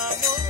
Hare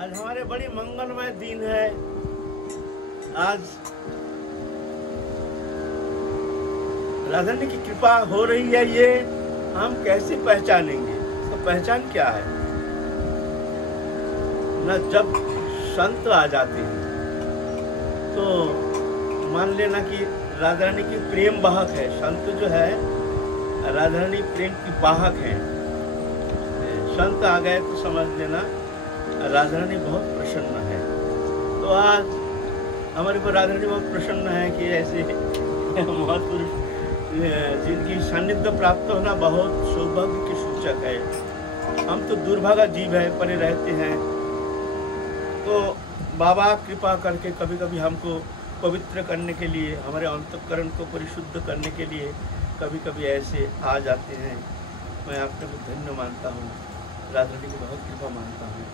आज हमारे बड़ी मंगलमय दिन है। आज राधा रानी की कृपा हो रही है, ये हम कैसे पहचानेंगे? तो पहचान क्या है न, जब संत आ जाते हैं तो मान लेना कि राधा रानी की प्रेम वाहक है। संत जो है राधा रानी प्रेम की वाहक है। संत आ गए तो समझ लेना राधा रानी बहुत प्रसन्न है। तो आज हमारे ऊपर राधा रानी बहुत प्रसन्न है कि ऐसे महापुरुष जिनकी सानिध्य प्राप्त होना बहुत सौभाग्य की सूचक है। हम तो दुर्भागा जीव है, परे रहते हैं। तो बाबा कृपा करके कभी कभी हमको पवित्र करने के लिए, हमारे अंतःकरण को परिशुद्ध करने के लिए कभी कभी ऐसे आ जाते हैं। मैं अपने को धन्य मानता हूँ, राधा रानी की बहुत कृपा मानता हूँ।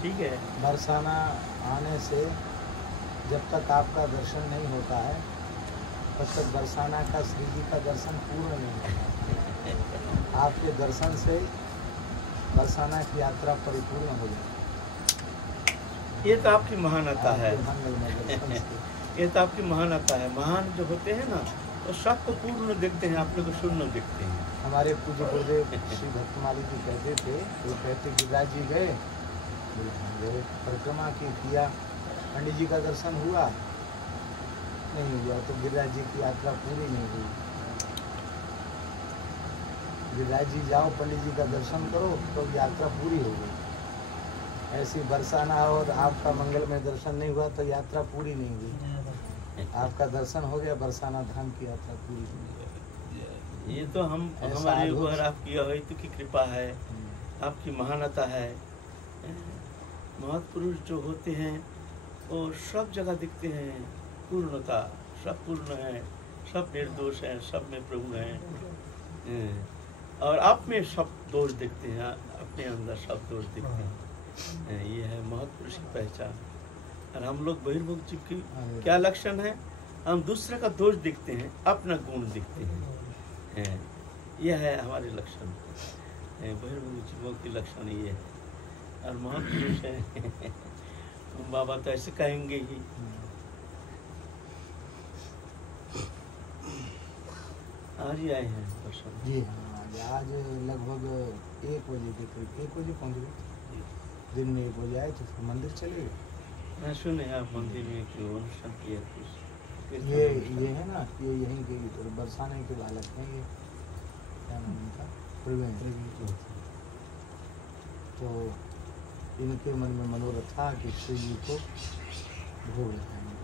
ठीक है। बरसाना आने से जब तक आपका दर्शन नहीं होता है तब तक बरसाना का, श्री जी का दर्शन पूर्ण नहीं होता। आपके दर्शन से बरसाना की यात्रा परिपूर्ण हो जाती। ये तो आपकी महानता है। ये तो आपकी महानता है। महान जो होते हैं ना वो सबको पूर्ण देखते हैं, आप लोग को शून्य देखते हैं। हमारे पूज्य गुरुदेव श्री भक्तमाली जी कहते थे, वो कहते गिरिराज जी गए, परिक्रमा की किया, पंडित जी का दर्शन हुआ नहीं हुआ तो गिरिराज जी की यात्रा पूरी नहीं हुई। गिरिराज जी जाओ, पंडित जी का दर्शन करो तो यात्रा पूरी हो गई। ऐसी बरसाना और आपका मंगल में दर्शन नहीं हुआ तो यात्रा पूरी नहीं हुई। आपका दर्शन हो गया, बरसाना धाम की यात्रा पूरी हुई। ये तो हम हमारे ऊपर आपकी अवैध की कृपा है, आपकी महानता है। महापुरुष जो होते हैं वो सब जगह दिखते हैं पूर्णता, सब पूर्ण है, सब निर्दोष हैं, सब में प्रभु हैं। और आप में सब दोष दिखते हैं, अपने अंदर सब दोष दिखते हैं। ये है महापुरुष की पहचान। और हम लोग बहिर्मुख जीव की क्या लक्षण है? हम दूसरे का दोष दिखते हैं, अपना गुण दिखते हैं। यह है हमारे लक्षण। बहिर्मुख जीवों की लक्षण ये है। और महापुरुष है बाबा तो ऐसे कहेंगे ही। आज ही आए हैं दर्शन जी हाँ, आज लगभग 1 बजे के करीब 1 बजे पहुँच गए। दिन में 1 बजे आए तो फिर मंदिर चले गए। मैं सुने आप मंदिर में क्यों अनुष्ठान किया कुछ? ये है ना, ये यहीं के बरसाने के बालक हैं। ये क्या नाम इनका? प्रवीण। तो इनके मन में मनोरथ था कि श्री जी को भोग लगाएंगे।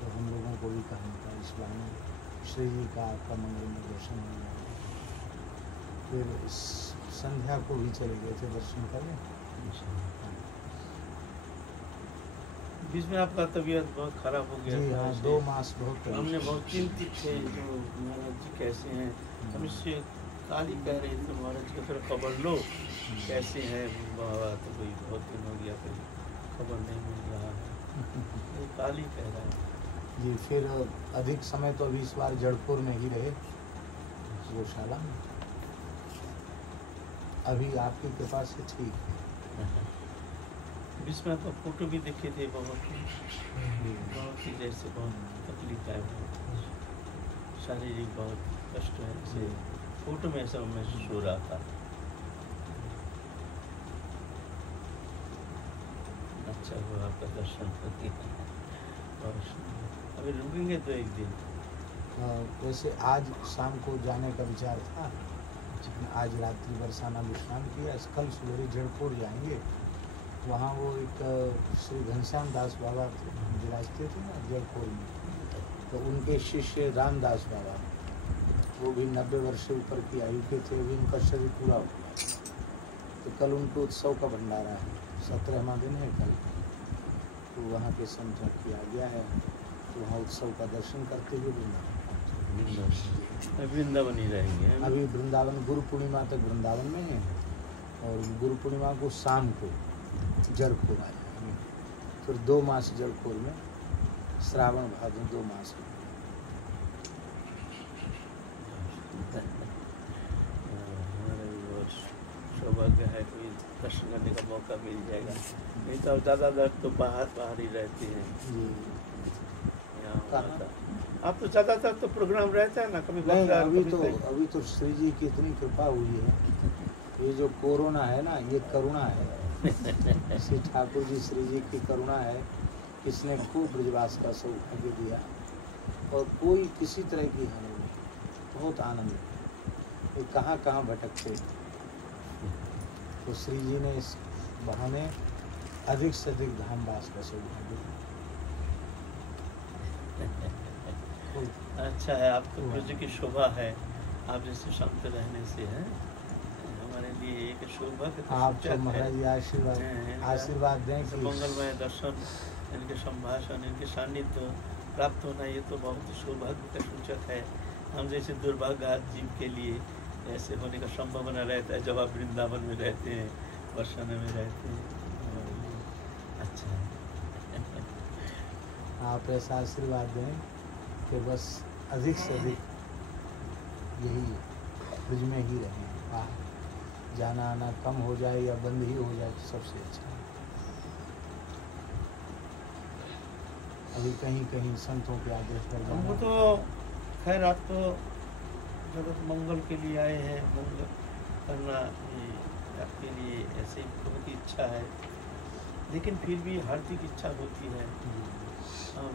तो हम लोगों को भी कहा था इस बार में श्री जी का आपका मंदिर में दर्शन हो जाएगा। फिर संध्या को भी चले गए थे दर्शन करने। बीच में आपका तबीयत बहुत खराब हो गया जी था। हाँ, 2 मास बहुत हमने बहुत चिंतित थे जो महाराज जी कैसे हैं। हम इससे काली कह रहे थे महाराज जी का थोड़ा खबर लो कैसे हैं बाबा। तो कोई बहुत दिन हो गया, कोई खबर नहीं मिल रहा है। ये काली कह रहा है जी। फिर अधिक समय तो अभी इस बार जड़पुर में ही रहे, गौशाला में। अभी आपकी कृपा से ठीक है। बीच में आपका फोटो भी देखे थे, बहुत ही जैसे बहुत तकलीफ है, शारीरिक बहुत कष्ट है। ऐसे फोटो में ऐसा महसूस हो रहा था। अच्छा हुआ आपका दर्शन करके। अभी रुकेंगे तो एक दिन। वैसे आज शाम को जाने का विचार था, लेकिन आज रात्रि बरसाना विश्राम किया। कल सवेरे जड़पुर जाएंगे। वहाँ वो एक श्री घनश्याम दास बाबा विराजते थे ना जयपुर में, तो उनके शिष्य रामदास बाबा, वो भी 90 वर्ष से ऊपर की आयु के थे। भी उनका शरीर पूरा हो गया। तो कल उनको उत्सव का भंडारा है, 17वां दिन है कल। तो वहाँ पे समझा किया गया है, तो वहाँ उत्सव का दर्शन करते हुए वृंदावन ही रहेंगे। अभी वृंदावन गुरु पूर्णिमा तक वृंदावन में है, और गुरु पूर्णिमा को शाम को जड़पुर आ जाएंगे। फिर 2 मास जड़पुर में, श्रावण भादों 2 मास में। सौभाग्य है, कोई दर्शन करने का मौका मिल जाएगा। नहीं तो ज़्यादातर तो बाहर ही रहते हैं। आप तो ज़्यादातर तो प्रोग्राम रहता है ना, कभी नहीं, कभी अभी तो श्री जी की इतनी कृपा हुई है। ये जो कोरोना है ना, ये करुणा है। श्री ठाकुर जी श्री जी की करुणा है। इसने खूब ब्रजवास का सौभाग्य दिया और कोई किसी तरह की हानि नहीं, बहुत आनंद। ये कहाँ कहाँ भटकते, तो श्री जी ने इस बहाने अधिक से अधिक धामवास का सौभाग्य दिया। अच्छा है, आप तो ब्रज की शोभा है, आप जैसे संत रहने से है हमारे लिए एक शोभा का आप तो महाराज जी आशीर्वाद दें कि मंगलमय दर्शन, इनके संभाषण, इनके सानिध्य प्राप्त होना, ये तो बहुत सौभाग्य का सूचक है। हम जैसे दुर्भाग्य जीव के लिए ऐसे होने का संभावना रहता है जब आप वृंदावन में रहते हैं, वर्षण में रहते हैं। अच्छा है। आप ऐसा आशीर्वाद दें कि बस अधिक से अधिक यही ब्रज में ही रहें, बाहर जाना आना कम हो जाए या बंद ही हो जाए तो सबसे अच्छा है। अभी कहीं कहीं संतों के आदेश पर हमको तो खैर, आप तो जगत मंगल के लिए आए हैं, मंगल करना ये आपके लिए ऐसे बहुत ही इच्छा है, लेकिन फिर भी हार्दिक इच्छा होती है हम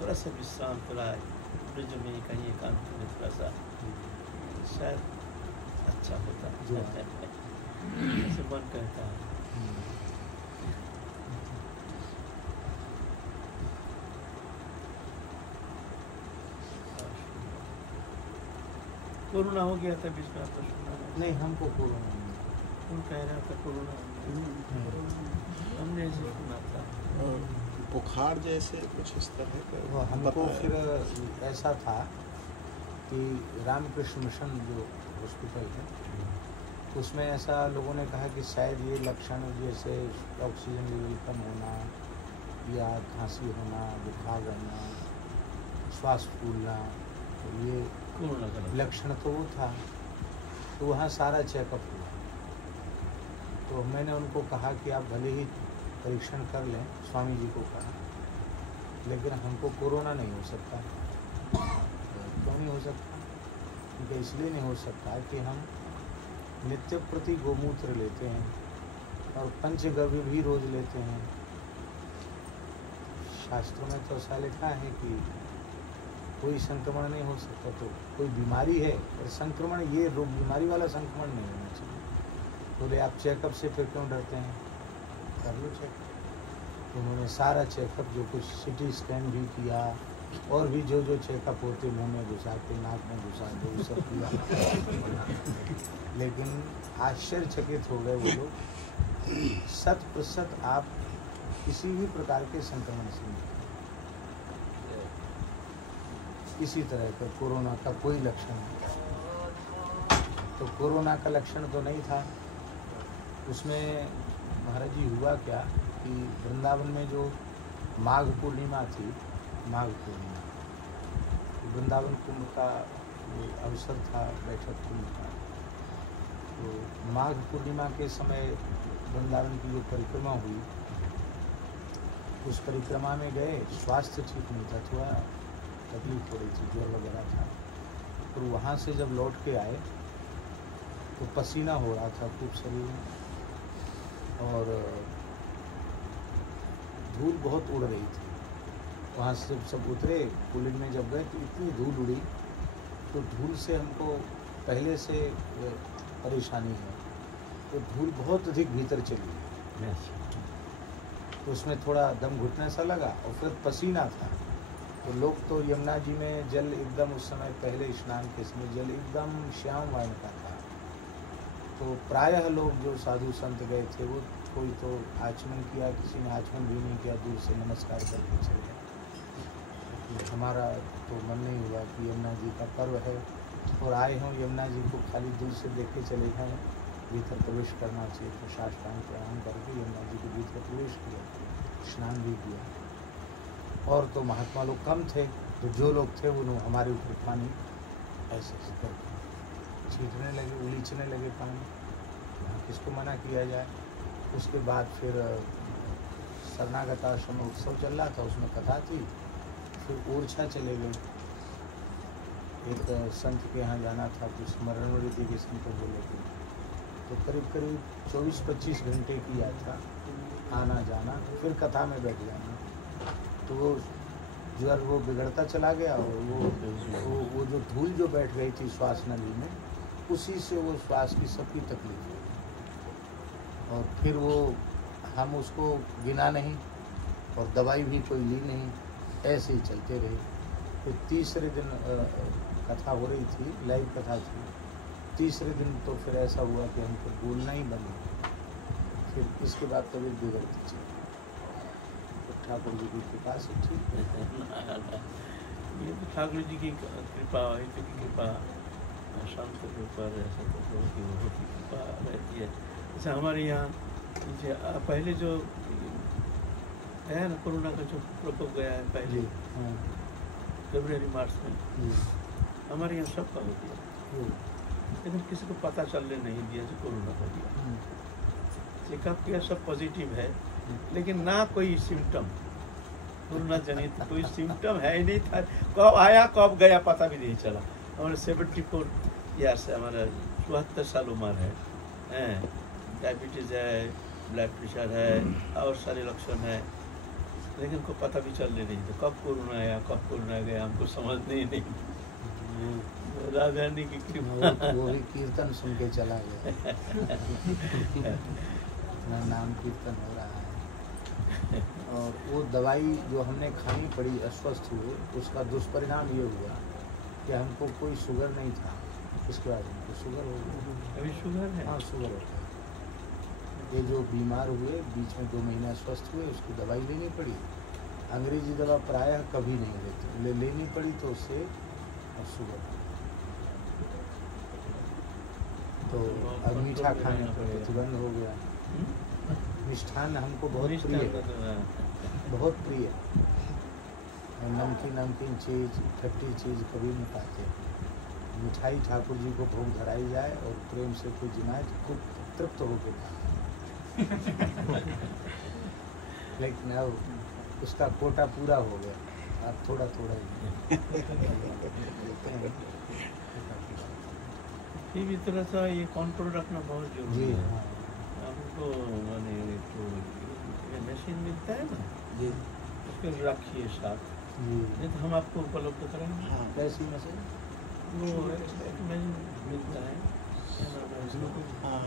थोड़ा सा विश्राम, थोड़ा ब्रज में कहीं एकांत में थोड़ा सा शायद अच्छा होता है, ऐसे मन कहता है। कोरोना हो गया था बीच में, आपको सुना नहीं? हमको कोरोना नहीं, कौन कह रहा था कोरोना? हमने ऐसे सुना था बुखार जैसे कुछ इस तरह का। हमको फिर ऐसा था कि रामकृष्ण मिशन जो हॉस्पिटल है उसमें ऐसा लोगों ने कहा कि शायद ये लक्षण जैसे ऑक्सीजन लेवल कम होना या खांसी होना, बुखार रहना, श्वास फूलना, तो ये लक्षण तो वो था। तो वहाँ सारा चेकअप हुआ, तो मैंने उनको कहा कि आप भले ही परीक्षण कर लें, स्वामी जी को कहा, लेकिन हमको कोरोना नहीं हो सकता। क्यों नहीं हो सकता? क्योंकि इसलिए नहीं हो सकता कि हम नित्य प्रति गोमूत्र लेते हैं और पंचगव्य भी रोज लेते हैं। शास्त्रों में तो ऐसा लिखा है कि कोई संक्रमण नहीं हो सकता। तो कोई बीमारी है और संक्रमण, ये रोग बीमारी वाला संक्रमण नहीं होना चाहिए। बोले आप चेकअप से फिर क्यों डरते हैं, कर लो चेकअप। तो उन्होंने सारा चेकअप, जो कुछ सिटी स्कैन भी किया और भी जो जो चेकअप होते, मुँह में घुसा के, नाक में घुसा के, वो सब किया। लेकिन आश्चर्यचकित हो गए वो लोग, 100% आप किसी भी प्रकार के संक्रमण से नहीं, किसी तरह का कोरोना का कोई लक्षण नहीं। तो कोरोना का लक्षण तो नहीं था उसमें। महाराज जी हुआ क्या कि वृंदावन में जो माघ पूर्णिमा थी, माघ पूर्णिमा, वृंदावन कुंभ का अवसर था, बैठक कुंभ का। तो माघ पूर्णिमा के समय वृंदावन की जो परिक्रमा हुई, उस परिक्रमा में गए, स्वास्थ्य ठीक नहीं था, थोड़ा तकलीफ हो रही थी, ज्वर वगैरह था। और वहाँ से जब लौट के आए तो पसीना हो रहा था खूब शरीर में और धूल बहुत उड़ रही थी। वहाँ से जब सब उतरे, पुलिन में जब गए तो इतनी धूल उड़ी, तो धूल से हमको पहले से परेशानी है, तो धूल बहुत अधिक भीतर चली, तो उसमें थोड़ा दम घुटने सा लगा और फिर पसीना था। तो लोग तो यमुना जी में जल एकदम, उस समय पहले स्नान के समय जल एकदम श्याम वर्ण का था। तो प्रायः लोग जो साधु संत गए थे, वो कोई तो आचमन किया, किसी ने आचमन भी नहीं किया, दूर से नमस्कार करके चले गए। हमारा तो मन नहीं हुआ कि यमुना जी का पर्व है और आए हों यमुना जी को खाली दूर से देखे चले गए, भीतर प्रवेश करना चाहिए। तो साष्टांग प्रणाम करके यमुना जी के भीतर प्रवेश किया, स्नान भी किया। और तो महात्मा लोग कम थे, तो जो लोग थे वो हमारे ऊपर पानी ऐसे करके छींटने लगे, उलीचने लगे पानी। किसको मना किया जाए। उसके बाद फिर शरणागत आश्रम उत्सव चल रहा था, उसमें कथा थी। फिर ओरछा चले गए, एक संत के यहाँ जाना था, कुछ स्मरण हो रही थी कि संत बोले थे। तो करीब करीब 24-25 घंटे की यात्रा, आना जाना, फिर कथा में बैठ जाना। तो वो ज्वर वो बिगड़ता चला गया और वो जो धूल जो बैठ गई थी श्वास नली में, उसी से वो श्वास की सबकी तकलीफ हुई। और फिर वो हम उसको गिना नहीं और दवाई भी कोई ली नहीं, ऐसे ही चलते रहे। फिर तीसरे दिन कथा हो रही थी, लाइव कथा थी। तीसरे दिन तो फिर ऐसा हुआ कि हमको बोलना ही बंद हो। फिर इसके बाद तबीयत बिगड़ती चली। तो ठाकुर जी की कृपा से ठीक है। ये तो ठाकुर जी की कृपा, हित की कृपा, शांत के ऊपर ऐसा तो की बहुत ही कृपा रहती है। जैसे हमारे यहाँ पहले जो है ना, कोरोना का जो प्रकोप गया है पहले फरवरी मार्च में, हमारे यहाँ सबका हो गया, लेकिन किसी को पता चलने नहीं दिया जो कोरोना हो गया। चेकअप किया, सब पॉजिटिव है, लेकिन ना कोई सिम्टम, कोरोना जनित कोई सिम्टम है ही नहीं था। कब आया कब गया पता भी नहीं चला। हमारे 74 ईयर्स है, हमारा 74 साल उम्र है, डायबिटीज़ है, ब्लड प्रेशर है और सारे लक्षण है, लेकिन को पता भी चलने नहीं था। कब कोरोना आया कब कोरोना गया हमको समझने ही नहीं। राजधानी की कृपा, वो भी कीर्तन सुन के चला गया। अपना नाम कीर्तन हो रहा है। और वो दवाई जो हमने खानी पड़ी, अस्वस्थ हुए, उसका दुष्परिणाम ये हुआ कि हमको कोई शुगर नहीं था, इसके बाद हमको शुगर हो गया। अभी शुगर है? हाँ, शुगर होता है। ये जो बीमार हुए, बीच में 2 महीना स्वस्थ हुए, उसकी दवाई लेनी पड़ी। अंग्रेजी दवा प्रायः कभी नहीं लेते, लेनी पड़ी तो उससे शुगर। तो अब मीठा खाने पर प्रतिबंध हो गया। मिष्ठान हमको बहुत प्रिय है, बहुत प्रिय है। नमकीन चीज़, खट्टी चीज़ कभी नहीं खाते। मिठाई ठाकुर जी को भोग धराई जाए और प्रेम से कोई जिनाए तो खूब तृप्त होकर खाते। लेकिन अब उसका कोटा पूरा हो गया, अब थोड़ा थोड़ा ही। भी तरह से ये कंट्रोल रखना बहुत जरूरी है। हाँ। हमको माने तो मशीन मिलता है ना जी, उसको रखिए साथ, जी। नहीं तो हम आपको उपलब्ध कराएंगे। हाँ, कैसी मशीन? वो एक मशीन मिलता है,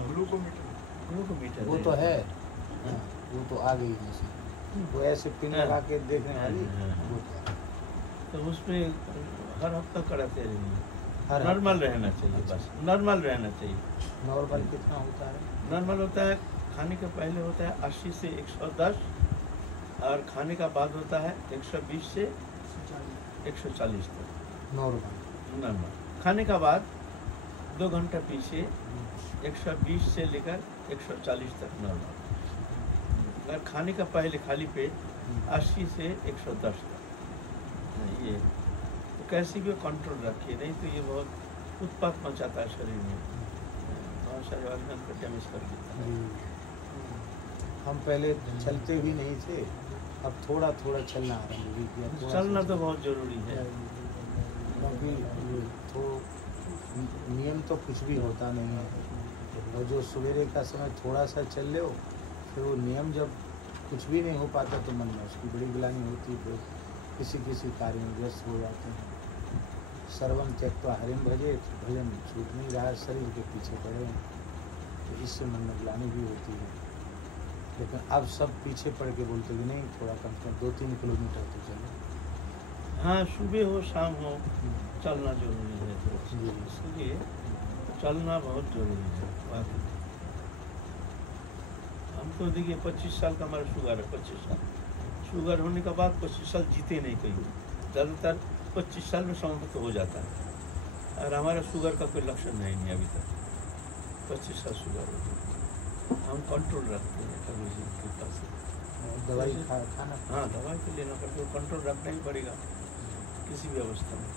ग्लूकोमीटर। वो तो है, वो तो आ गई मशीन, वो ऐसे पिन लगा के देखने वाली। वो तो है। तो उसमें हर हफ्ता कराते रहिए। हर नॉर्मल रहना चाहिए, बस नॉर्मल रहना चाहिए। नॉर्मल कितना होता है? नॉर्मल होता है, खाने के पहले होता है 80 से 110 और खाने का बाद होता है 120 से 140 तक नॉर्मल। खाने का बाद 2 घंटा पीछे 120 से लेकर 140 तक नॉर्मल। अगर खाने का पहले खाली पेट 80 से 110 तक। ये तो कैसे भी कंट्रोल रखिए, नहीं तो ये बहुत उत्पात मचाता है शरीर में, बहुत सारे ऑर्गन को डैमेज कर देता है। हम पहले चलते भी नहीं थे, अब थोड़ा थोड़ा चलना आरम्भ भी किया। चलना तो बहुत जरूरी है, क्योंकि तो नियम तो कुछ भी होता नहीं है। और जो सवेरे का समय थोड़ा सा चल ले, फिर वो नियम जब कुछ भी नहीं हो पाता तो मन में उसकी बड़ी ग्लानि होती है, किसी किसी कार्य में व्यस्त हो जाते हैं। सर्वम त्यक्त्वा हरिम भजे, भजन छूट नहीं रहा, शरीर के पीछे पड़े हैं, तो इससे मन में ग्लानि भी होती है। लेकिन अब सब पीछे पड़ के बोलते कि नहीं, थोड़ा कम से कम 2-3 किलोमीटर तो चलो। हाँ, सुबह हो शाम हो चलना जरूरी है, तो इसलिए चलना बहुत जरूरी है। बाकी हम तो देखिए 25 साल का हमारा शुगर है, 25 साल शुगर होने के बाद 25 साल जीते नहीं कहीं, ज़्यादातर 25 साल में समाप्त हो जाता है। और हमारा शुगर का कोई लक्षण नहीं अभी तक, 25 साल शुगर हो जाता है। हम कंट्रोल रखते हैं कभी जी के पास। दवाई खाना, हाँ, दवाई तो लेना पड़ता है, कंट्रोल रखना ही पड़ेगा किसी भी अवस्था में,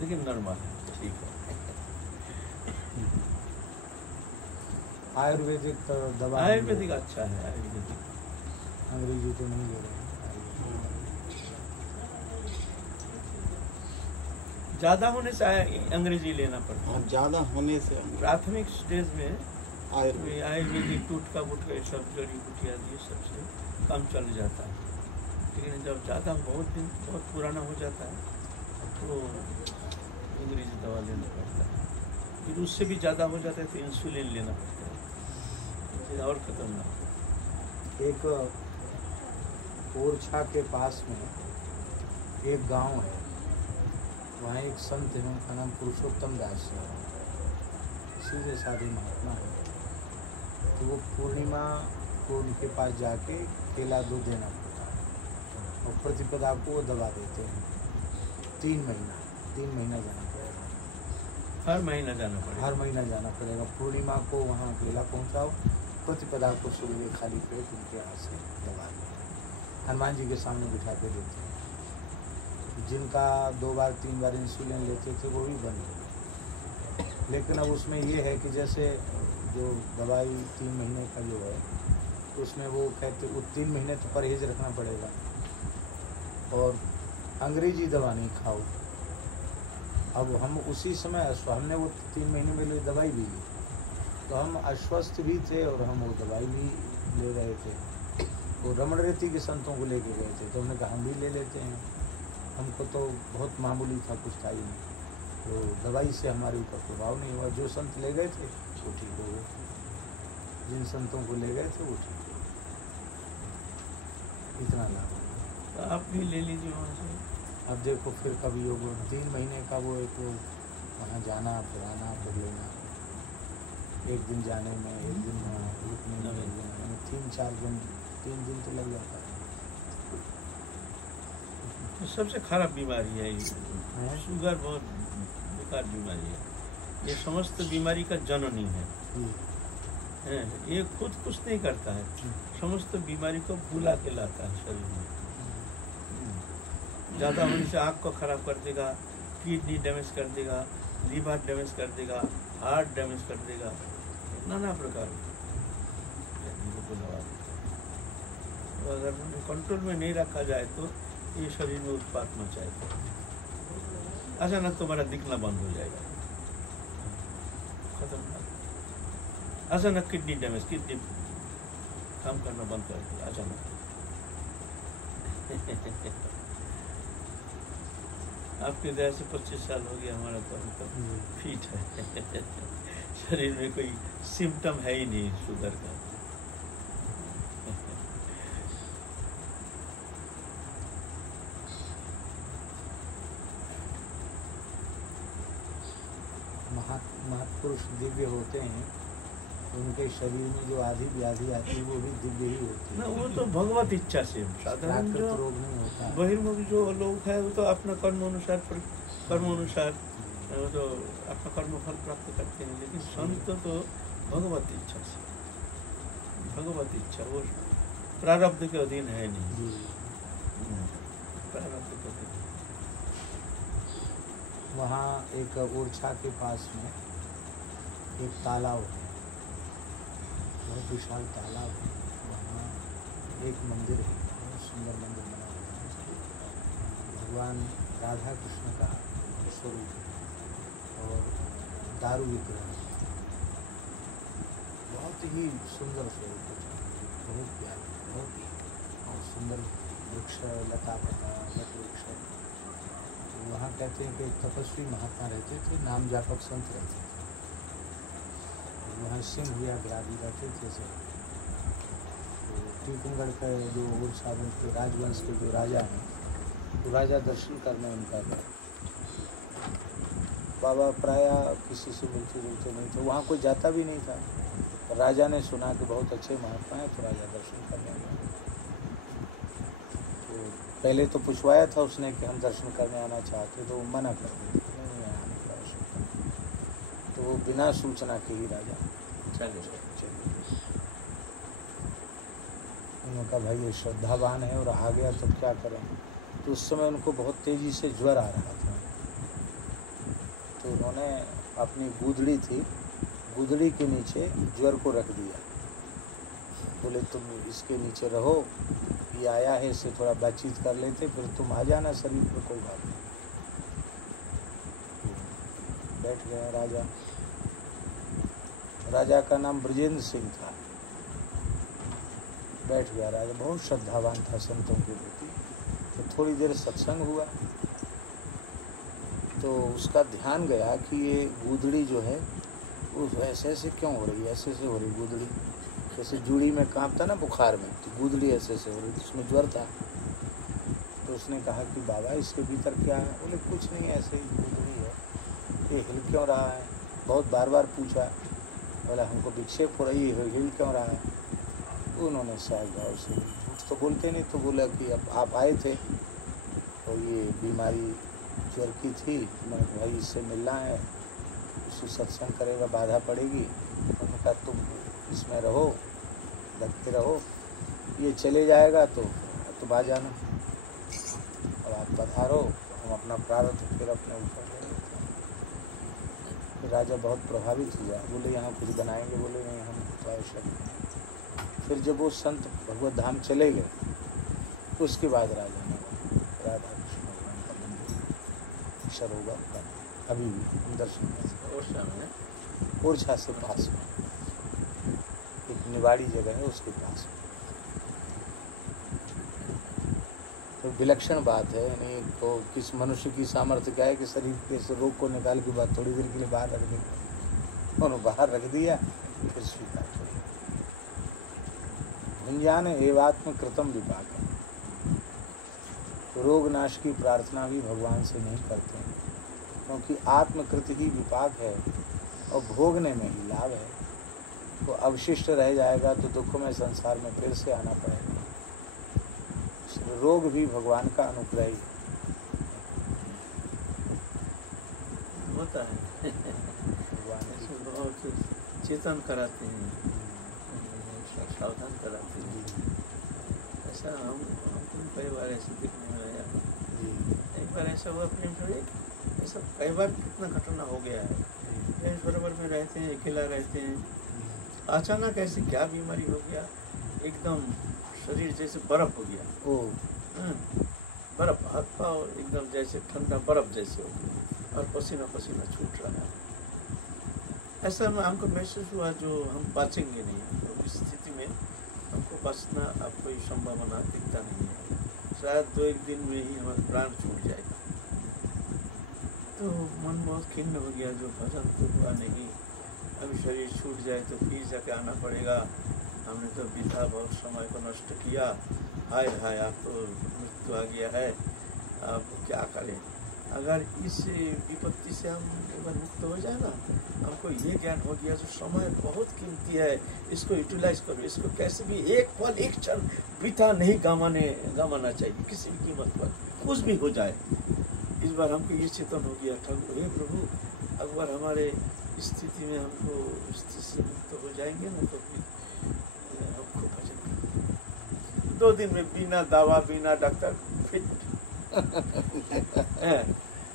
लेकिन नॉर्मल है, ठीक है। आयुर्वेदिक दवा आयुर्वेदिक अच्छा है, आयुर्वेदिक। अंग्रेजी तो नहीं ले रहे हैं। ज़्यादा होने से अंग्रेजी लेना पड़ता है। और ज़्यादा होने से प्राथमिक स्टेज में आयुर्वेद आयुर्वेदिक टूटका बुटका ये सब जड़ी बूटियाँ ये सबसे कम चल जाता है, लेकिन जब ज़्यादा बहुत दिन बहुत पुराना हो जाता है तो अंग्रेजी दवा लेना पड़ता है। फिर उससे भी ज़्यादा हो जाता है तो इंसुलिन लेना पड़ता है, फिर और खतरनाक। एक ओरछा के पास में एक गांव है, वहाँ एक संत है, उनका नाम पुरुषोत्तम दास है, सीधे साधे महात्मा है। तो वो पूर्णिमा को उनके पास जाके केला दूध देना पड़ता है और प्रतिपदा को वो दवा देते हैं। 3 महीना जाना पड़ेगा, हर महीना जाना पड़ेगा। हर महीना जाना पड़ेगा। पूर्णिमा को वहाँ केला पहुँचाओ, प्रतिपदा को सुबह खाली पेट उनके यहाँ से दवा दो। हनुमान जी के सामने बिठा के देते हैं। जिनका 2 बार 3 बार इंसुलिन लेते थे वो भी बंद हो गए। लेकिन अब उसमें ये है कि जैसे जो दवाई 3 महीने का जो है तो उसमें वो कहते वो 3 महीने तो परहेज रखना पड़ेगा और अंग्रेजी दवा नहीं खाओ। अब हम उसी समय हमने वो 3 महीने में दवाई भी ली तो हम अस्वस्थ भी थे और हम वो दवाई भी ले रहे थे। वो रमण रेती के संतों को लेके गए थे तो हमने कहा हम भी ले लेते हैं, हमको तो बहुत मामूली था, कुछ था ही नहीं, तो दवाई से हमारे ऊपर प्रभाव नहीं हुआ। जो संत ले गए थे वो ठीक हो गए, जिन संतों को ले गए थे वो ठीक हो गए। इतना लाभ हो गया। तो आप भी ले लीजिए वहाँ से। अब देखो फिर कभी योग 3 महीने का वो एक वहाँ जाना फिर आना फिर लेना, एक दिन जाने में, एक दिन वहाँ रुकने में, 3-4 दिन 3 दिन तो लग जाता है। तो सबसे खराब बीमारी है ये, शुगर बहुत बेकार बीमारी है। ये समस्त बीमारी का जननी है। ये खुद कुछ नहीं करता है, समस्त बीमारी को बुला के लाता है शरीर में। ज़्यादा होने से आँख को खराब कर देगा, किडनी डैमेज कर देगा, लीवर डैमेज कर देगा, हार्ट डैमेज कर देगा, नाना प्रकार को दवा देता है। तो अगर कंट्रोल में नहीं रखा जाए तो ये शरीर में उत्पात मचाएगा, अचानक तुम्हारा दिखना बंद हो जाएगा, खतरनाक। अचानक किडनी डैमेज, किडनी काम करना बंद कर दिया अचानक। आपके दया से 25 साल हो गया हमारा तो अभी तक फिट है। शरीर में कोई सिम्टम है ही नहीं शुगर का। महापुरुष दिव्य होते हैं, उनके शरीर में जो आधी व्याधि आती है वो भी दिव्य ही होती है ना, वो तो भगवत इच्छा से। साधारण जो रोग नहीं होता। बहिर्मुख जो लोग है वो तो अपना कर्म अनुसार वो तो अपना कर्म फल प्राप्त करते हैं, लेकिन संत तो भगवत इच्छा से, भगवत इच्छा, वो प्रारब्ध के अधीन है नहीं, प्रारब्ध के अधीन। वहाँ एक ओरछा के पास में एक तालाब है, बहुत विशाल तालाब है। वहाँ एक मंदिर है, बहुत सुंदर मंदिर बना हुआ है। भगवान राधा कृष्ण का स्वरूप है और दारू विग्रह, बहुत ही सुंदर स्वरूप है, बहुत प्यारा, बहुत ही और सुंदर वृक्ष, लता पता लत वृक्ष। वहाँ कहते हैं कि तपस्वी महात्मा रहते थे, नाम जापक संत रहते थे। वहाँ सिंह या ग्रादी रहते थे सब। तो टीकमगढ़ का जो ओरछा के राजवंश के जो राजा हैं, तो राजा दर्शन करने उनका गए। बाबा प्राय किसी से मिलते जुलते नहीं थे, वहाँ कोई जाता भी नहीं था। राजा ने सुना कि बहुत अच्छे महात्मा हैं, तो राजा दर्शन करने गए। पहले तो पूछवाया था उसने कि हम दर्शन करने आना चाहते, तो वो मना कर दिया, नहीं आने का दर्शन। तो वो बिना सूचना के ही राजा चले। उन्होंने कहा भाई ये श्रद्धावान है और आ गया तो क्या करें। तो उस समय उनको बहुत तेज़ी से ज्वर आ रहा था, तो उन्होंने अपनी गूदड़ी थी, गुदड़ी के नीचे ज्वर को रख दिया। बोले तुम इसके नीचे रहो, ये आया है, इससे थोड़ा बातचीत कर लेते, फिर तुम आ जाना शरीर पर, कोई बात नहीं। बैठ गया राजा। राजा का नाम ब्रजेंद्र सिंह था। बैठ गया राजा, बहुत श्रद्धावान था संतों के प्रति। तो थोड़ी देर सत्संग हुआ तो उसका ध्यान गया कि ये गुदड़ी जो है वो ऐसे ऐसे क्यों हो रही है, ऐसे ऐसे हो रही गुदड़ी, जैसे जूड़ी में कांपता ना बुखार में, तो गुदड़ी ऐसे ऐसे हो रही, तो उसमें ज्वर था। तो उसने कहा कि बाबा इसके भीतर क्या है? बोले कुछ नहीं, ऐसे ही गुदड़ी है, ये हिल क्यों रहा है? बहुत बार बार पूछा। बोला हमको विक्षेप हो रही है, हिल क्यों रहा है? उन्होंने सहज भाव से, झूठ तो बोलते नहीं, तो बोला कि अब आप आए थे और ये बीमारी ज्वर की थी, मैं भाई इससे मिलना है, उससे सत्संग करेगा बाधा पड़ेगी। उन्होंने कहा तुम इसमें रहो, लगते रहो, ये चले जाएगा तो तुम आ जाना, अब आप पधारो, हम अपना प्रारब्ध फिर अपने ऊपर ले लेते हैं। फिर राजा बहुत प्रभावित हुआ, बोले यहाँ कुछ बनाएंगे? बोले नहीं, हम तो आवश्यक नहीं। फिर जब वो संत भगवत धाम चले गए, उसके बाद राजा ने राधा कृष्ण भगवान का मंदिर सरोवर बना, अभी भी हम दर्शन कर सकते हैं। ओरछा से पास में एक निवाड़ी जगह है, उसके पास में। तो विलक्षण बात है, यानी तो किस मनुष्य की सामर्थ्य क्या है कि शरीर के इस रोग को निकाल के बाद थोड़ी देर के लिए बाहर रख देंगे। उन्होंने बाहर रख दिया, फिर स्वीकार कर लिया। भुंजान एवात्म कृतम विपाक है। रोग नाश की प्रार्थना भी भगवान से नहीं करते हैं, क्योंकि आत्मकृत ही विपाक है और भोगने में ही लाभ है। तो अवशिष्ट रह जाएगा तो दुख में संसार में फिर से आना पड़ेगा। रोग भी भगवान का अनुग्रह ही होता है। भगवान ऐसे बहुत चेतन कराते हैं, सावधान कराते हैं। ऐसा हम कई बार ऐसे देखने में आया। एक बार ऐसा हुआ प्रेम से, ऐसा कई बार कितना घटना हो गया है। प्रेम सरोवर में रहते हैं, अकेला रहते हैं, अचानक ऐसे क्या बीमारी हो गया, एकदम शरीर जैसे बर्फ हो गया। बर्फ, हाथ पाँव एकदम जैसे ठंडा बर्फ जैसे हो गया और पसीना पसीना छूट रहा है। ऐसा हमको महसूस हुआ जो हम बचेंगे नहीं। तो इस स्थिति में हमको बचना अब कोई संभावना दिखता नहीं है, शायद 2-1 दिन में ही हमारा प्राण छूट जाएगा। तो मन बहुत खिन्न हो गया, जो भजन तो हुआ नहीं, अभी शरीर छूट जाए तो फिर जाके आना पड़ेगा। हमने तो बीता बहुत समय को नष्ट किया, हाय हाय आप तो मृत्यु आ गया है, अब क्या करें। अगर इस विपत्ति से हम एक बार मुक्त हो जाए ना, हमको ये ज्ञान हो गया जो समय बहुत कीमती है, इसको यूटिलाइज करो, इसको कैसे भी एक पल एक क्षण बीता नहीं गंवाना चाहिए किसी भी कीमत पर, कुछ भी हो जाए। इस बार हमको ये चेतन हो गया, ठाकुर हे प्रभु, अकबर हमारे स्थिति में हमको स्थिति से मुक्त हो जाएंगे ना तो फिर हमको भजन 2 दिन में बिना दवा बिना डॉक्टर फिट।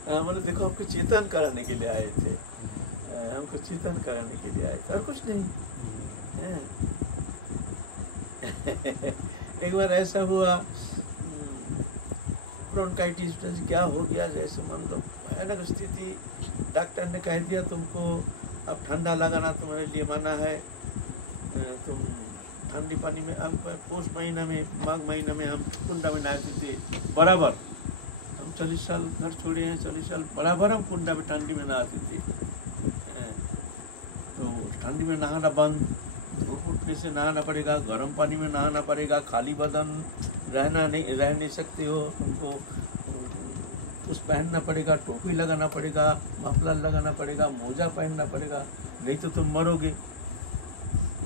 मैंने देखो आपको चेतन कराने के लिए आए थे, हमको चेतन कराने के लिए आए थे और कुछ नहीं। एक बार ऐसा हुआ, ब्रोंकाइटिस क्या हो गया, जैसे मान लो भयानक स्थिति, डॉक्टर ने कह दिया तुमको अब ठंडा लगाना तुम्हारे लिए मना है, तुम ठंडी पानी में, हम पौष महीना में, माघ महीना में हम कुंडा में नहाते थे बराबर। हम 40 साल घर छोड़े हैं, 40 साल बराबर हम कुंडा में ठंडी में नहाते थे। तो ठंडी में नहाना बंद, धूप उठने से नहाना पड़ेगा, गर्म पानी में नहाना पड़ेगा, खाली बदन रह नहीं सकते हो, तुमको कुछ पहनना पड़ेगा, टोपी लगाना पड़ेगा, मफलर लगाना पड़ेगा, मोजा पहनना पड़ेगा, नहीं तो तुम मरोगे।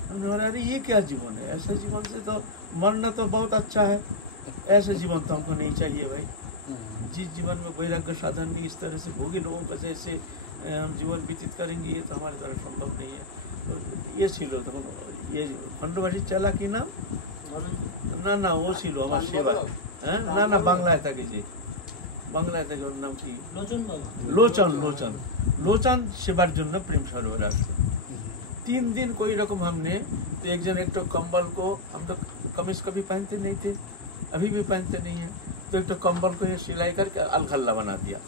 हमने बोला अरे ये क्या जीवन है, ऐसे जीवन से तो मरना तो बहुत अच्छा है, ऐसे जीवन तो हमको नहीं चाहिए भाई। जिस जीवन में वैराग्य साधन नहीं, इस तरह से भोगी लोगों का जैसे हम जीवन व्यतीत करेंगे, ये तो हमारे द्वारा संभव नहीं है। तो ये छिलो, तो ये खंडवासी चला कि ना ना वो छिलो हमारे सेवा ना ना बांग्ला था कि बांग्ला था नाम की लोचन सेवार जন্য প্রেম সরোবর আছে। 3 दिन कोई रकम हमने, तो एक जन एक तो कंबल को, हम तो कमीज कभी पहनते नहीं थे, अभी भी पहनते नहीं है, तो एक तो कंबल को ये सिलाई करके अलखल्ला बना दिया,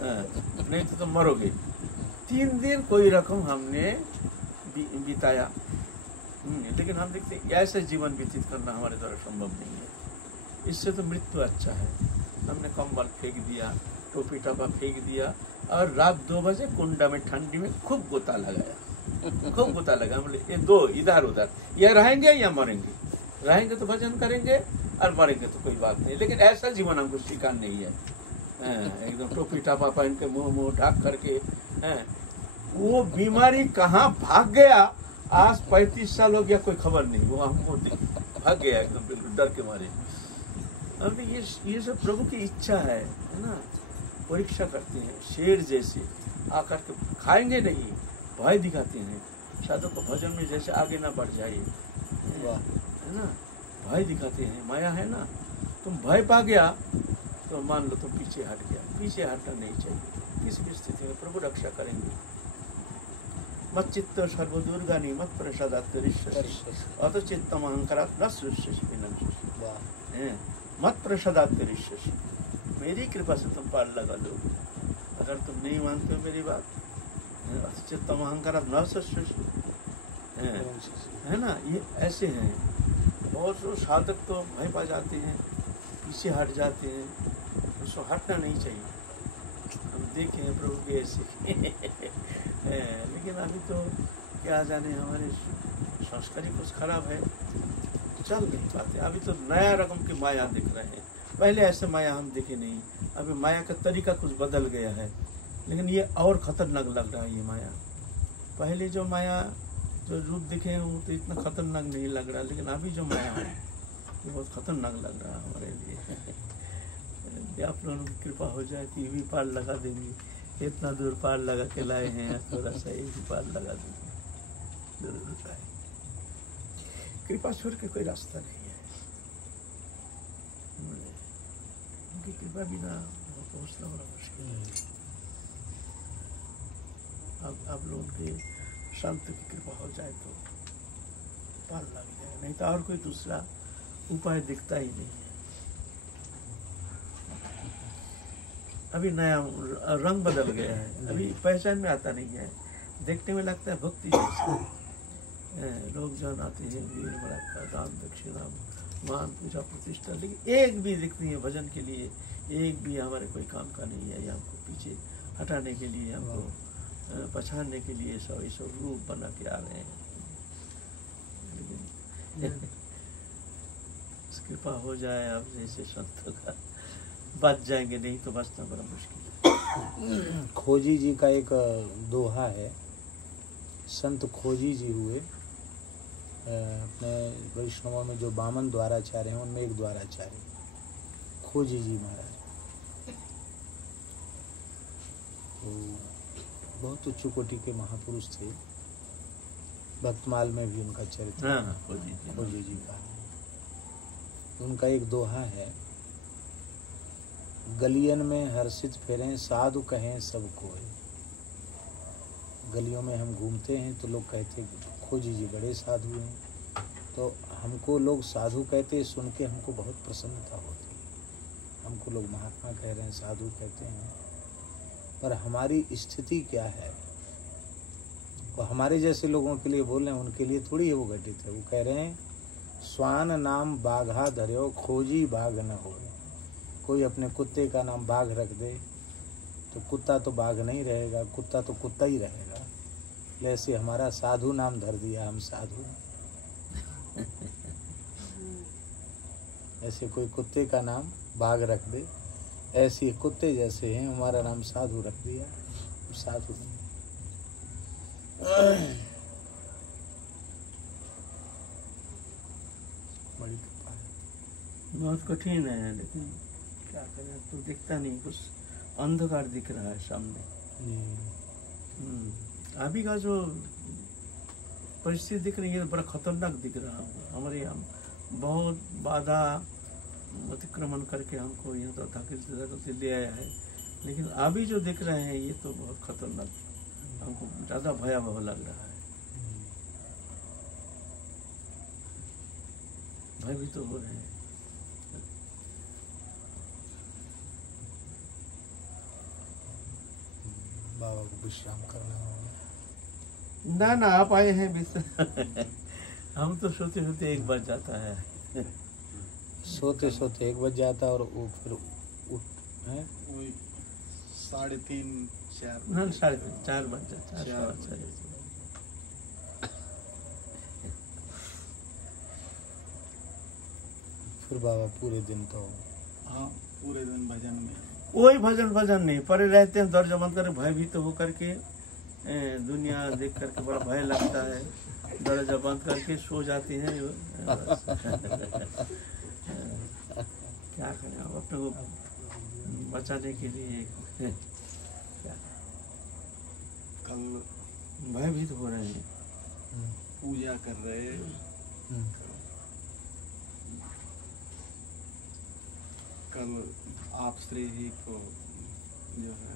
नहीं तो मरोगे। 3 दिन कोई रकम हमने बिताया, लेकिन हम देखते हैं ऐसे जीवन व्यतीत करना हमारे द्वारा संभव नहीं है। इससे तो मृत्यु अच्छा है। हमने कंबल फेंक दिया, टोपी टपा फेंक दिया, और रात 2 बजे कुंडा में ठंडी में खूब गोता लगाया, खूब गोता लगा। हम बोले ये 2 इधर उधर, या रहेंगे या मरेंगे, रहेंगे तो भजन करेंगे और मरेंगे तो कोई बात नहीं, लेकिन ऐसा जीवन हमको स्वीकार नहीं है। एकदम टोपी टापा पहन के मुंह ढाक करके, वो बीमारी कहाँ भाग गया, आज 35 साल हो गया, कोई खबर नहीं, वो हमको भाग गया एकदम बिल्कुल डर के मारे। अब ये सब प्रभु की इच्छा है ना, परीक्षा करते हैं शेर जैसे, आकर के खाएंगे नहीं, भय दिखाते हैं साधु को भजन में, जैसे आगे ना बढ़ जाए, है ना, भय दिखाते हैं। माया है ना, तुम भय पा गया तो मान लो तुम पीछे हट गया, पीछे हटना नहीं चाहिए किसी भी स्थिति में, प्रभु रक्षा करेंगे। मत चित्त सर्वदुर्गानी मत प्रसादात् करिष्यसि अत चित्तम अहंकारात् न सृष्यसि विनश्यसि। मत प्रसादात् करिष्यसि, मेरी कृपा से तुम पार लगा लो। अगर तुम नहीं मानते हो मेरी बात, अत चित्तम अहंकारात् न सृष्यसि, है ना, ये ऐसे हैं। बहुत से साधक तो भय पा जाते हैं, पीछे हट जाते हैं, उसको हटना नहीं चाहिए। हम देखे हैं प्रभु के ऐसे लेकिन अभी तो क्या जाने, हमारे संस्कार ही कुछ खराब है, चल नहीं पाते। अभी तो नया रकम की माया दिख रहे हैं, पहले ऐसे माया हम देखे नहीं। अभी माया का तरीका कुछ बदल गया है, लेकिन ये और खतरनाक लग रहा है ये माया। पहले जो माया जो रूप दिखे वो तो इतना खतरनाक नहीं लग रहा, लेकिन अभी जो माया है ये बहुत खतरनाक लग रहा है हमारे लिए। आप लोगों की कृपा हो जाए कि भी पार लगा देंगे, इतना दूर पार लगा के लाए हैं, थोड़ा सा एक भी पार लगा देंगे जरूर। कृपा छोड़ के कोई रास्ता नहीं है, उनकी कृपा बिना पहुँचना बड़ा मुश्किल है। अब आप लोगों के संत की कृपा हो जाए तो पार लग जाएगा, नहीं तो और कोई दूसरा उपाय दिखता ही नहीं है। अभी नया रंग बदल गया है, अभी पहचान में आता नहीं है, देखने में लगता है भक्ति जैसा। लोग जन आते हैं, वीर बड़ा दान दक्षिणा मान पूजा प्रतिष्ठा, लेकिन एक भी दिखती है भजन के लिए, एक भी हमारे कोई काम का नहीं है। ये हमको पीछे हटाने के लिए, हमको पछाड़ने के लिए सब रूप बना के आ रहे हैं। लेकिन कृपा हो जाए आप जैसे संतों का, बच जाएंगे, नहीं तो बचना बड़ा मुश्किल है। खोजी जी का एक दोहा है, संत खोजी जी हुए अपने वैष्णवों में जो बामन द्वाराचार्य हैं उनमें एक द्वाराचार्य खोजी जी महाराज, तो बहुत उच्च कोटि के महापुरुष थे। भक्तमाल में भी उनका चरित्र खोजी जी का। उनका एक दोहा है, गलियन में हर्षित फिरें साधु कहें सब कोई। गलियों में हम घूमते हैं तो लोग कहते हैं खोजी जी बड़े साधु हैं, तो हमको लोग साधु कहते सुन के हमको बहुत प्रसन्नता होती है। हमको लोग महात्मा कह रहे हैं, साधु कहते हैं, पर हमारी स्थिति क्या है? वो हमारे जैसे लोगों के लिए बोल रहे हैं, उनके लिए थोड़ी है वो घटित है। वो कह रहे हैं स्वान नाम बाघा धर्यो खोजी बाघ न हो। कोई अपने कुत्ते का नाम बाघ रख दे तो कुत्ता तो बाघ नहीं रहेगा, कुत्ता तो कुत्ता ही रहेगा। ऐसे हमारा साधु नाम धर दिया, हम साधु। ऐसे कोई कुत्ते का नाम बाघ रख दे, ऐसे कुत्ते जैसे हैं, हमारा नाम साधु रख दिया, साधु नहीं। बड़ी कृपा है, बहुत कठिन है, लेकिन क्या करें, तो दिखता नहीं, कुछ अंधकार दिख रहा है सामने। अभी का जो परिस्थिति दिख रही है बड़ा खतरनाक दिख रहा है। हमारे यहाँ बहुत बाधा अतिक्रमण करके हमको यहाँ तो धकेलते ले आया है, लेकिन अभी जो दिख रहे हैं ये तो बहुत खतरनाक, हमको ज़्यादा भयावह लग रहा है। भयभीत तो हो रहे हैं। बाबा को विश्राम करना होगा। ना ना आप आए हैं हम तो सोते सोते 1 बज जाता है। सोते सोते 1 बज जाता है और वो फिर उठ है वही 3:30 4 ना 3:30 4 बज जाता है। 4 फिर बाबा पूरे दिन तो हाँ पूरे दिन भजन में कोई भजन नहीं, पड़े रहते हैं दरवाजा बंद करके, भयभीत तो होकर के दुनिया देख करके बड़ा भय लगता है, दरवाजा बंद करके सो जाते हैं। क्या करें अब अपने को बचाने के लिए कल भयभीत हो रहे हैं। पूजा कर रहे, कल आप श्री जी को जो है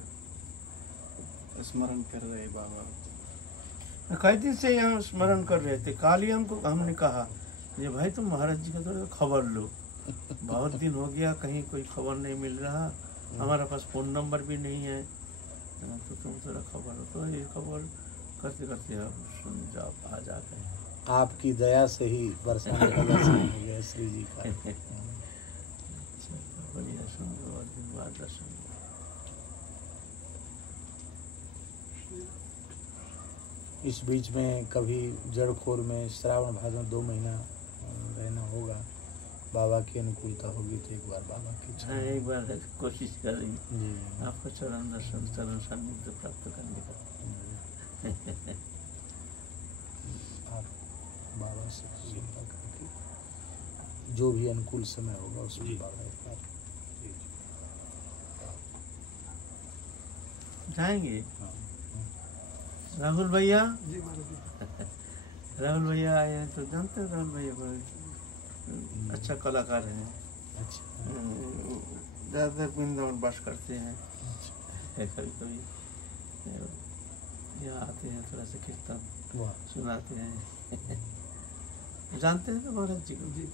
स्मरण कर रहे बाबा। कई दिन से यहाँ स्मरण कर रहे थे। काल ही हमने कहा ये भाई तुम महाराज जी का थोड़ा खबर लो, बहुत दिन हो गया कहीं कोई खबर नहीं मिल रहा, हमारे पास फ़ोन नंबर भी नहीं है, तो तुम थोड़ा खबर हो। तो ये खबर करते करते अब सुन जाओ आ जाते हैं। आपकी दया से ही बरसाने का दर्शन हो गया श्री जी का। बढ़िया सुन और दिन बाद दर्शन। इस बीच में कभी जड़खोर में श्रावण भादों 2 महीना रहना होगा, बाबा की अनुकूलता होगी तो एक बार बाबा की हाँ एक बार कोशिश करेंगे जी आपको चरण दर्शन चरण सान्निध्य प्राप्त करने का। आप बाबा से चिंता करके जो भी अनुकूल समय होगा उसमें बाबा एक बार जाएंगे। हाँ, राहुल भैया राहुल भैया आए हैं तो जानते हैं राहुल भैया बड़े अच्छा कलाकार हैं। अच्छा ज़्यादातर वृंदावन वास करते हैं। कभी कभी यहाँ आते हैं, थोड़ा सा कीर्तन वाह सुनाते हैं। जानते हैं ना महाराज जी को? जी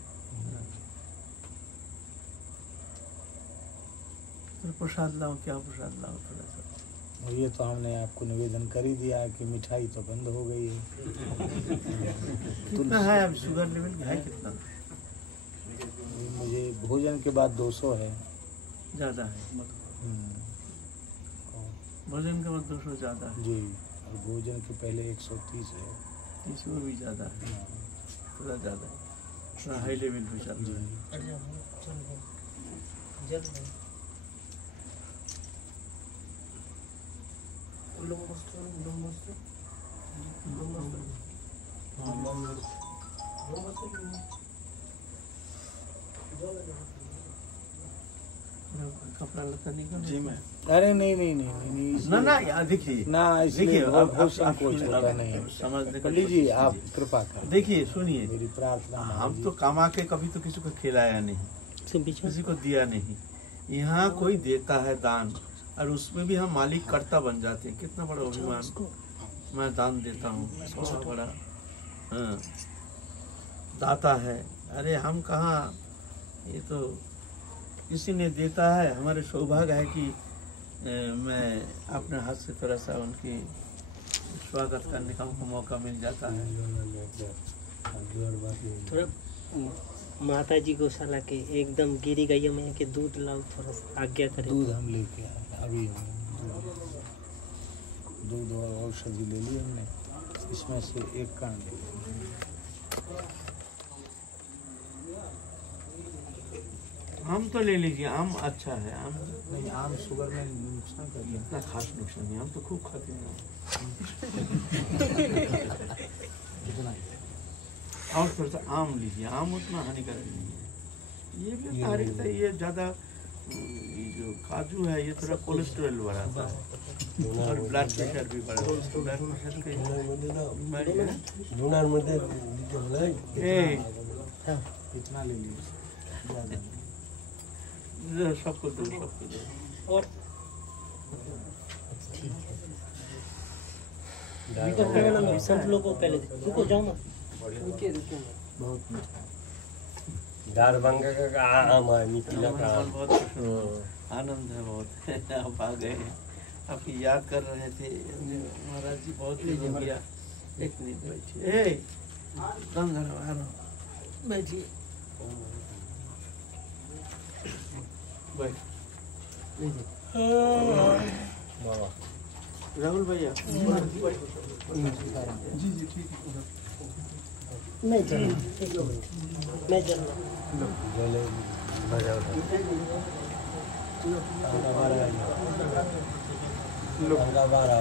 तो प्रसाद लाओ, क्या प्रसाद लाओ थोड़ा सा। और ये तो हमने आपको निवेदन कर ही दिया कि मिठाई तो बंद हो गई है। कितना है अब शुगर लेवल है कितना? मुझे भोजन के बाद 200 है। ज़्यादा है और भोजन के बाद 200 ज़्यादा है। जी, और भोजन के पहले 130 है। इसमें भी ज़्यादा है, हाँ, थोड़ा ज़्यादा है, थोड़ा हाई लेवल पे चल जी रहा है। कपड़ा लता निकल जी मैं अरे नहीं ना ना यार देखिए ना इसलिए देखिए बहुत अब संकोच होता नहीं है। समझने का पंडित जी आप कृपा कर देखिए सुनिए, मेरी प्रार्थना हम तो कमा के कभी तो किसी को खिलाया नहीं, किसी को दिया नहीं। यहाँ कोई देता है दान और उसमें भी हम मालिक कर्ता बन जाते हैं। कितना बड़ा अभिमान, मैं दान देता हूँ, बहुत बड़ा दाता है। अरे हम कहाँ, ये तो किसी ने देता है। हमारे सौभाग्य है कि मैं अपने हाथ से थोड़ा सा उनकी स्वागत करने का हमको मौका मिल जाता है। थोड़ा माता जी गौशाला के एकदम गिरी गैया मैया के दूध लाओ, थोड़ा सा आज्ञा करें। दूध हम लेके आए अभी, दूध और औषधि ले ली हमने, इसमें से एक कान ले लिया। आम तो ले लीजिए, आम अच्छा है। आम नहीं, आम शुगर में नुकसान कर दिया। इतना खास नुकसान नहीं, हम तो खूब खाते हैं। इतना ही। और थोड़ा सा आम लीजिए, आम उतना हानिकारक नहीं है। ये भी तारीख है, ये ज़्यादा ये जो काजू है ये थोड़ा कोलेस्ट्रॉल बढ़ाता है और ब्लड प्रेशर भी बढ़ाता है। ब्लड प्रेशर की बीमारी है। इतना ले लीजिए, ज़्यादा नहीं। सबको दो, सबको दो। और संत लोगों को पहले रुको, जाओ मत, रुके बहुत मीठा है। दारभंगा का आम है मिथिला का मन बहुत खुश हुआ। आनंद है बहुत। आप आ गए, आपकी याद कर रहे थे महाराज जी, बहुत ही हो गया। एक मिनट बैठिए, बैठिए राहुल भैया। जी जी ठीक है। मैं चलना बोले बजाओ बारह